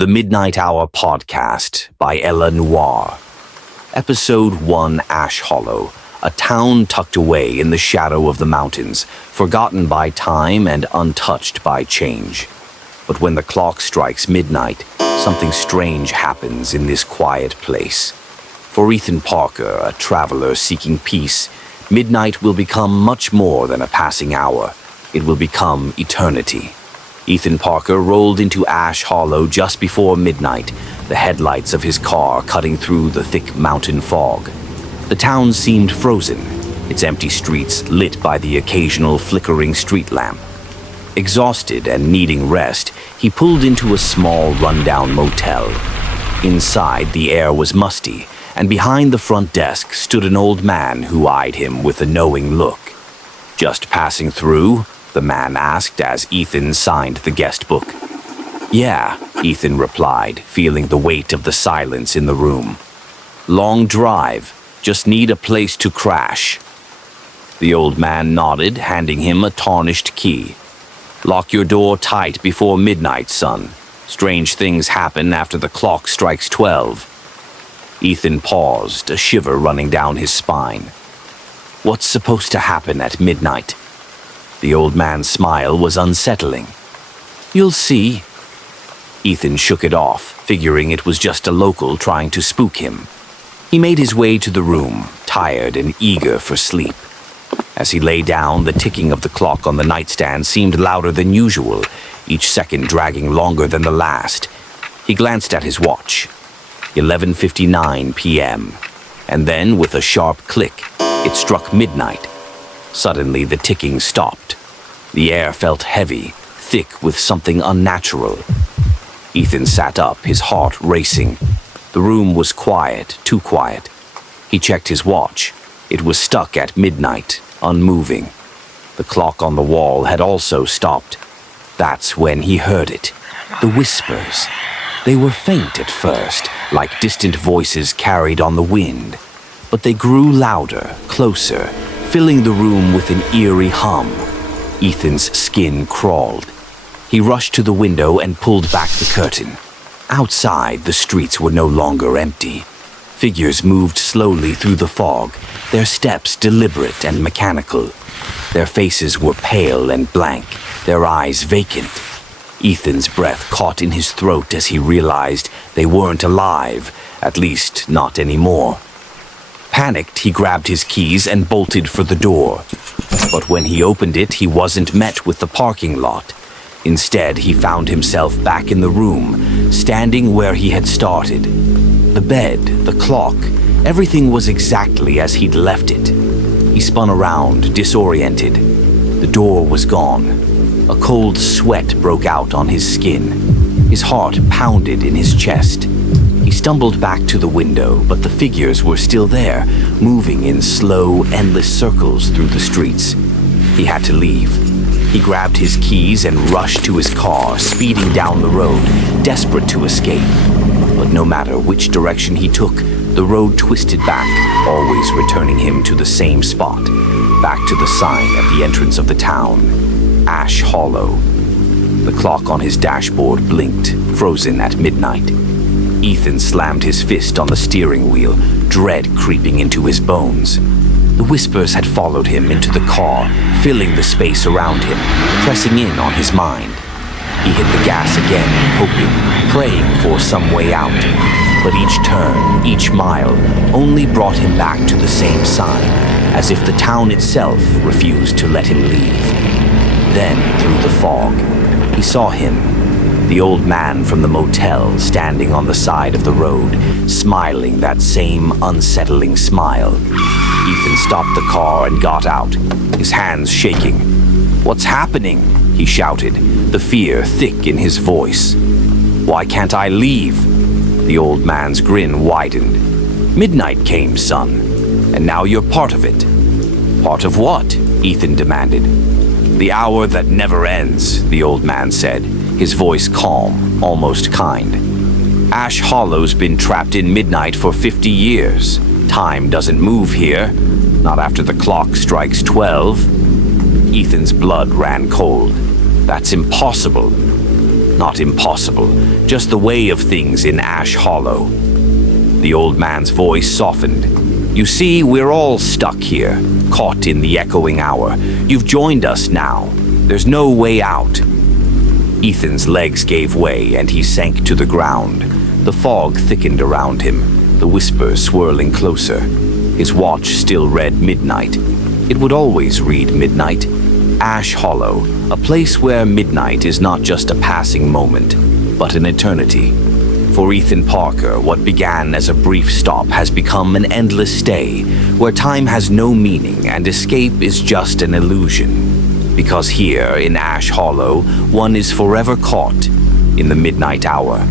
The Midnight Hour Podcast by Ella Noire. Episode 1, Ash Hollow, a town tucked away in the shadow of the mountains, forgotten by time and untouched by change. But when the clock strikes midnight, something strange happens in this quiet place. For Ethan Parker, a traveler seeking peace, midnight will become much more than a passing hour. It will become eternity. Ethan Parker rolled into Ash Hollow just before midnight, the headlights of his car cutting through the thick mountain fog. The town seemed frozen, its empty streets lit by the occasional flickering street lamp. Exhausted and needing rest, he pulled into a small, rundown motel. Inside, the air was musty, and behind the front desk stood an old man who eyed him with a knowing look. "Just passing through?" the man asked as Ethan signed the guest book. "Yeah," Ethan replied, feeling the weight of the silence in the room. "Long drive. Just need a place to crash." The old man nodded, handing him a tarnished key. "Lock your door tight before midnight, son. Strange things happen after the clock strikes 12. Ethan paused, a shiver running down his spine. "What's supposed to happen at midnight?" The old man's smile was unsettling. "You'll see." Ethan shook it off, figuring it was just a local trying to spook him. He made his way to the room, tired and eager for sleep. As he lay down, the ticking of the clock on the nightstand seemed louder than usual, each second dragging longer than the last. He glanced at his watch. 11:59 p.m. And then, with a sharp click, it struck midnight. Suddenly, the ticking stopped. The air felt heavy, thick with something unnatural. Ethan sat up, his heart racing. The room was quiet, too quiet. He checked his watch. It was stuck at midnight, unmoving. The clock on the wall had also stopped. That's when he heard it. The whispers. They were faint at first, like distant voices carried on the wind. But they grew louder, closer, filling the room with an eerie hum. Ethan's skin crawled. He rushed to the window and pulled back the curtain. Outside, the streets were no longer empty. Figures moved slowly through the fog, their steps deliberate and mechanical. Their faces were pale and blank, their eyes vacant. Ethan's breath caught in his throat as he realized they weren't alive, at least not anymore. Panicked, he grabbed his keys and bolted for the door. But when he opened it, he wasn't met with the parking lot. Instead, he found himself back in the room, standing where he had started. The bed, the clock, everything was exactly as he'd left it. He spun around, disoriented. The door was gone. A cold sweat broke out on his skin. His heart pounded in his chest. He stumbled back to the window, but the figures were still there, moving in slow, endless circles through the streets. He had to leave. He grabbed his keys and rushed to his car, speeding down the road, desperate to escape. But no matter which direction he took, the road twisted back, always returning him to the same spot, back to the sign at the entrance of the town, Ash Hollow. The clock on his dashboard blinked, frozen at midnight. Ethan slammed his fist on the steering wheel, dread creeping into his bones. The whispers had followed him into the car, filling the space around him, pressing in on his mind. He hit the gas again, hoping, praying for some way out. But each turn, each mile, only brought him back to the same sign, as if the town itself refused to let him leave. Then, through the fog, he saw him. The old man from the motel standing on the side of the road, smiling that same unsettling smile. Ethan stopped the car and got out, his hands shaking. "What's happening?" he shouted, the fear thick in his voice. "Why can't I leave?" The old man's grin widened. "Midnight came, son, and now you're part of it." "Part of what?" Ethan demanded. "The hour that never ends," the old man said, his voice calm, almost kind. "Ash Hollow's been trapped in midnight for 50 years. Time doesn't move here, not after the clock strikes 12. Ethan's blood ran cold. "That's impossible." Not impossible, just the way of things in Ash Hollow. The old man's voice softened. You see, we're all stuck here, caught in the echoing hour. You've joined us now. There's no way out. Ethan's legs gave way and he sank to the ground. The fog thickened around him, the whispers swirling closer. His watch still read midnight. It would always read midnight. Ash Hollow, a place where midnight is not just a passing moment, but an eternity. For Ethan Parker, what began as a brief stop has become an endless stay, where time has no meaning and escape is just an illusion. Because here, in Ash Hollow, one is forever caught in the midnight hour.